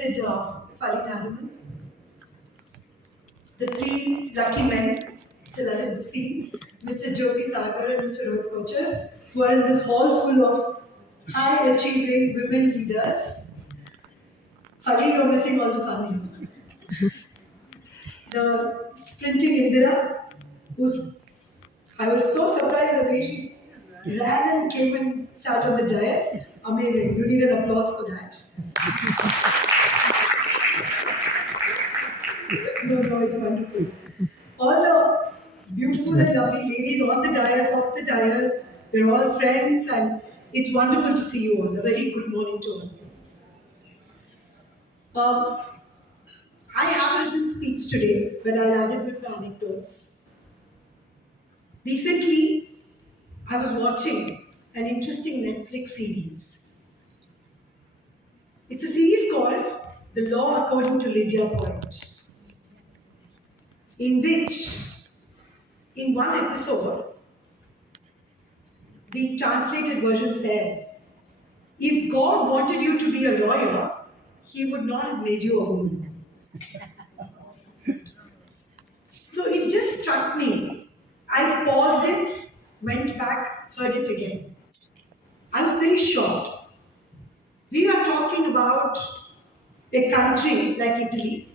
elected Fali Nariman. The three lucky men still are in the scene, Mr. Jyoti Sagar and Mr. Rohit Kochar, who are in this hall full of high achieving women leaders. Fali, you're missing all the fun. The sprinting Indira, who's I was so surprised the way she ran and came and sat on the dais. Amazing. You need an applause for that. No, it's wonderful. All the beautiful and lovely ladies on the dais, off the dais, we're all friends and it's wonderful to see you all. A very good morning to all of you. I have a written speech today, but I'll add it with my anecdotes. Recently, I was watching an interesting Netflix series. It's a series called The Law According to Lydia Point, in which, in one episode, the translated version says, if God wanted you to be a lawyer, He would not have made you a woman. So it just struck me. I paused it, went back, heard it again. I was very shocked. We are talking about a country like Italy,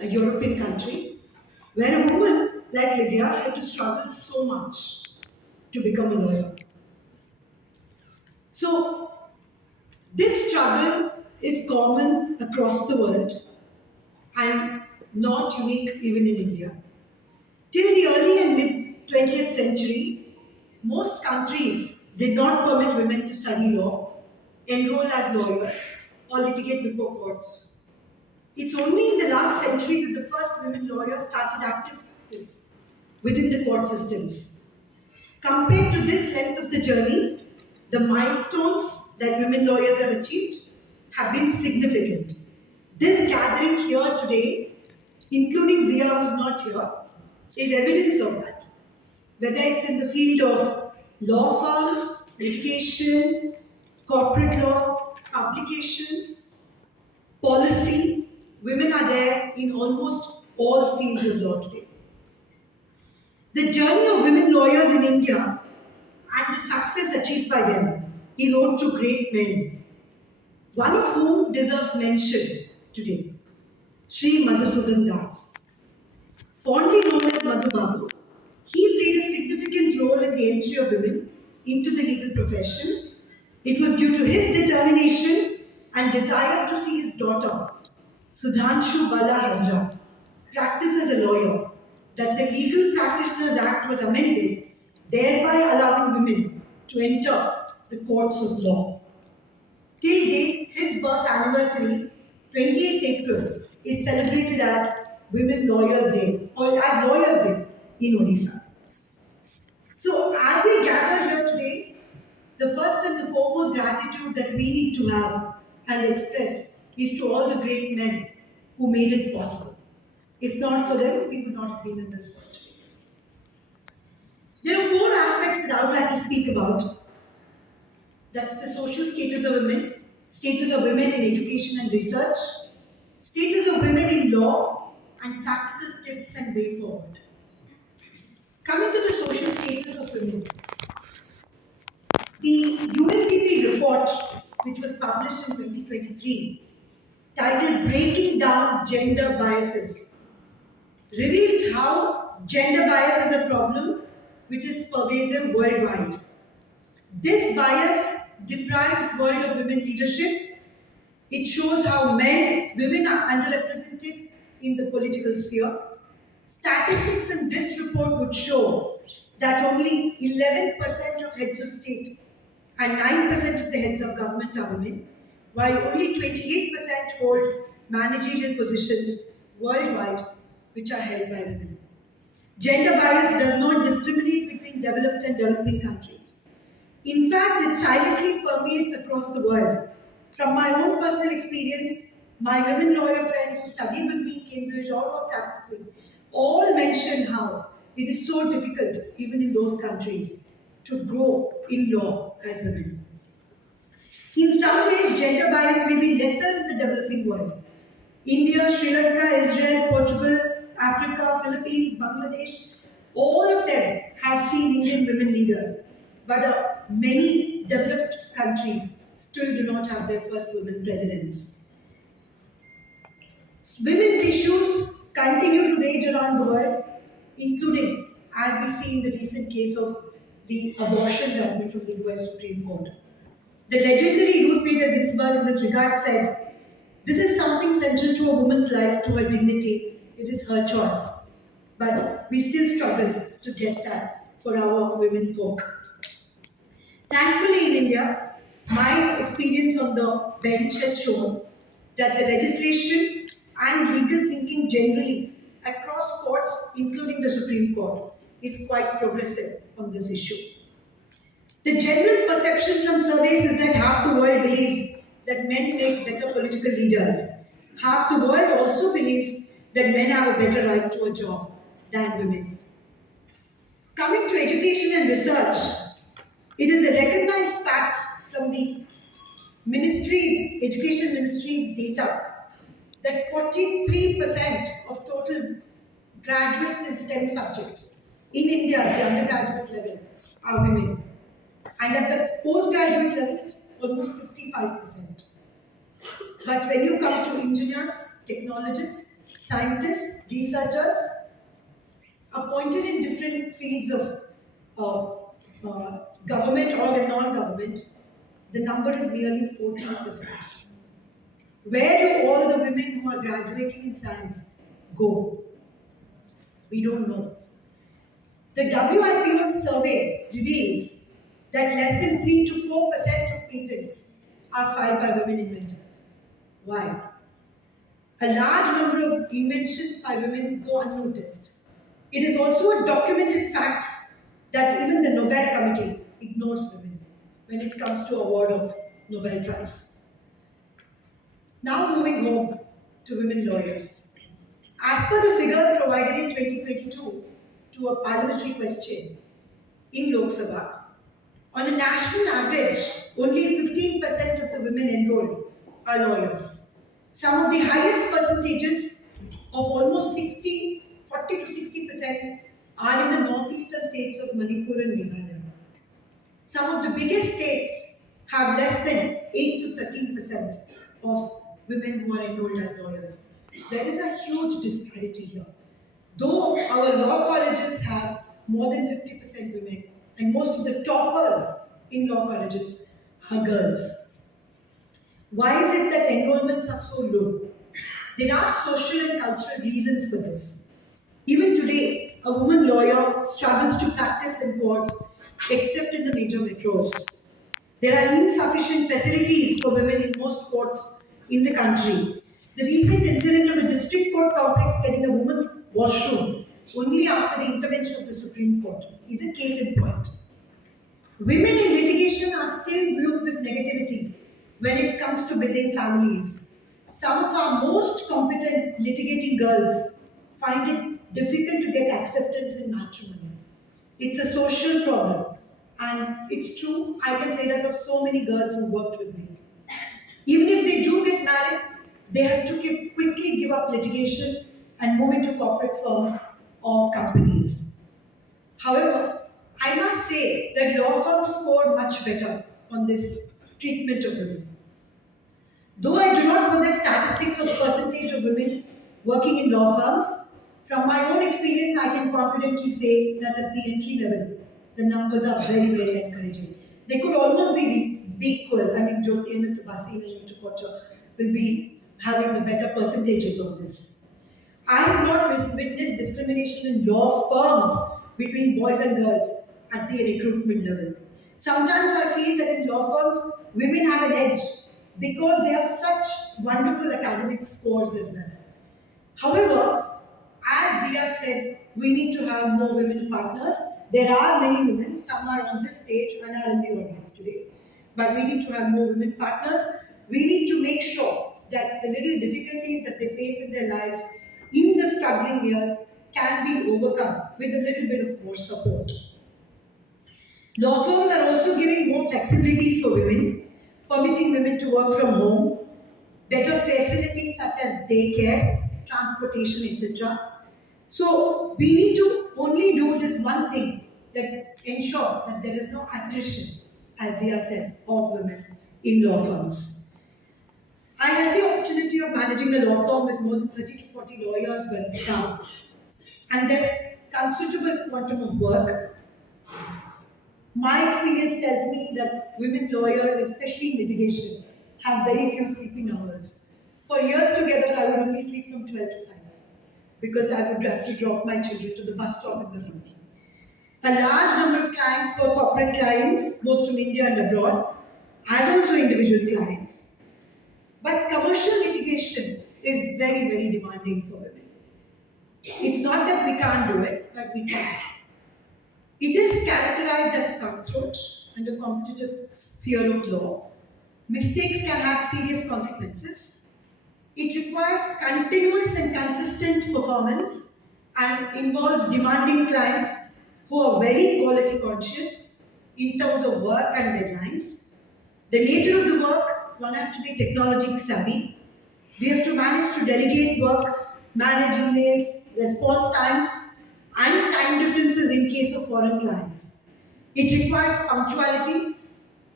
a European country, where a woman like Lydia had to struggle so much to become a lawyer. So, this struggle is common across the world and not unique even in India. Till the early and mid 20th century, most countries did not permit women to study law, enroll as lawyers, or litigate before courts. It's only in the last century that the first women lawyers started active practice within the court systems. Compared to this length of the journey, the milestones that women lawyers have achieved have been significant. This gathering here today, including Zia who's not here, is evidence of that. Whether it's in the field of law firms, litigation, corporate law, publications, policy, women are there in almost all fields of law today. The journey of women lawyers in India and the success achieved by them is owed to great men, one of whom deserves mention today, Sri Madhusudan Das. Fondly known as Madhu Babu, he played a significant role in the entry of women into the legal profession. It was due to his determination and desire to see his daughter, Sudhanshu Bala Hazra, practice as a lawyer that the Legal Practitioners Act was amended, thereby allowing women to enter the courts of law. Till date, his birth anniversary, 28th April, is celebrated as Women Lawyers Day, or as Lawyers Day in Odisha. So, as we gather here today, the first and the foremost gratitude that we need to have and express is to all the great men who made it possible. If not for them, we would not have been in this world today. There are four aspects that I would like to speak about. That's the social status of women, status of women in education and research, status of women in law, and practical tips and way forward. Coming to the social status of women. The UNDP report, which was published in 2023, titled Breaking Down Gender Biases, reveals how gender bias is a problem which is pervasive worldwide. This bias deprives world of women leadership. It shows how women are underrepresented in the political sphere. Statistics in this report would show that only 11% of heads of state and 9% of the heads of government are women, while only 28% hold managerial positions worldwide which are held by women. Gender bias does not discriminate between developed and developing countries. In fact, it silently permeates across the world. From my own personal experience, my women lawyer friends who studied with me in Cambridge or were practicing all mention how it is so difficult, even in those countries, to grow in law as women. In some ways, gender bias may be lesser world. India, Sri Lanka, Israel, Portugal, Africa, Philippines, Bangladesh, all of them have seen Indian women leaders. But many developed countries still do not have their first women presidents. Women's issues continue to rage around the world, including, as we see in the recent case of the abortion judgment from the US Supreme Court. The legendary Ruth Bader Ginsburg in this regard said, "This is something central to a woman's life, to her dignity. It is her choice." But we still struggle to get that for our women folk. Thankfully, in India, my experience on the bench has shown that the legislation and legal thinking generally across courts, including the Supreme Court, is quite progressive on this issue. The general perception from surveys is that half the world believes that men make better political leaders. Half the world also believes that men have a better right to a job than women. Coming to education and research, it is a recognized fact from the education ministry's data, that 43% of total graduates in STEM subjects in India at the undergraduate level are women. And at the postgraduate level, it's almost 55%. But when you come to engineers, technologists, scientists, researchers, appointed in different fields of government or non-government, the number is nearly 14%. Where do all the women who are graduating in science go? We don't know. The WIPO's survey reveals that less than 3 to 4% of patents are filed by women inventors. Why? A large number of inventions by women go unnoticed. It is also a documented fact that even the Nobel Committee ignores women when it comes to award of Nobel Prize. Now moving home to women lawyers. As per the figures provided in 2022 to a parliamentary question in Lok Sabha, on a national average, only 15% of the women enrolled are lawyers. Some of the highest percentages of almost 40 to 60% are in the northeastern states of Manipur and Meghalaya. Some of the biggest states have less than 8 to 13% of women who are enrolled as lawyers. There is a huge disparity here. Though our law colleges have more than 50% women, and most of the toppers in law colleges are girls. Why is it that enrollments are so low? There are social and cultural reasons for this. Even today, a woman lawyer struggles to practice in courts except in the major metros. There are insufficient facilities for women in most courts in the country. The recent incident of a district court complex getting a woman's washroom only after the intervention of the Supreme Court is a case in point. Women in litigation are still viewed with negativity when it comes to building families. Some of our most competent litigating girls find it difficult to get acceptance in matrimony. It's a social problem. And it's true, I can say that of so many girls who worked with me. Even if they do get married, they have to quickly give up litigation and move into corporate firms or companies. However, I must say that law firms score much better on this treatment of women. Though I do not possess statistics of percentage of women working in law firms, from my own experience, I can confidently say that at the entry level, the numbers are very, very encouraging. They could almost be equal. I mean, Jyoti and Mr. Basin and Mr. Kocha will be having the better percentages on this. I have not witnessed discrimination in law firms between boys and girls at the recruitment level. Sometimes I feel that in law firms, women have an edge because they have such wonderful academic scores as well. However, as Zia said, we need to have more women partners. There are many women, some are on this stage and are in the audience today. But we need to have more women partners. We need to make sure that the little difficulties that they face in their lives in the struggling years can be overcome with a little bit of more support. Law firms are also giving more flexibilities for women, permitting women to work from home, better facilities as daycare, transportation, etc. So we need to only do this one thing, that ensure that there is no attrition, as they are said, of women in law firms. I had the opportunity of managing a law firm with more than 30 to 40 lawyers well staffed, and there's considerable quantum of work. My experience tells me that women lawyers, especially in litigation, have very few sleeping hours. For years together, I would only sleep from 12 to 5 because I would have to drop my children to the bus stop in the morning. A large number of clients were corporate clients, both from India and abroad, as also individual clients. But commercial litigation is very, very demanding for women. It's not that we can't do it, but we can. It is characterized as cutthroat and a competitive sphere of law. Mistakes can have serious consequences. It requires continuous and consistent performance and involves demanding clients who are very quality conscious in terms of work and deadlines. The nature of the work, one has to be technology savvy. We have to manage to delegate work, manage emails, response times, and time differences in case of foreign clients. It requires punctuality,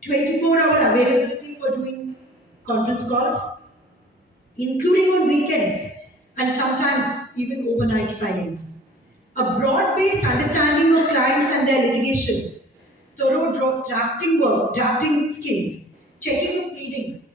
24-hour availability for doing conference calls, including on weekends and sometimes even overnight filings. A broad based understanding of clients and their litigations, thorough drafting work, drafting skills, checking of pleadings,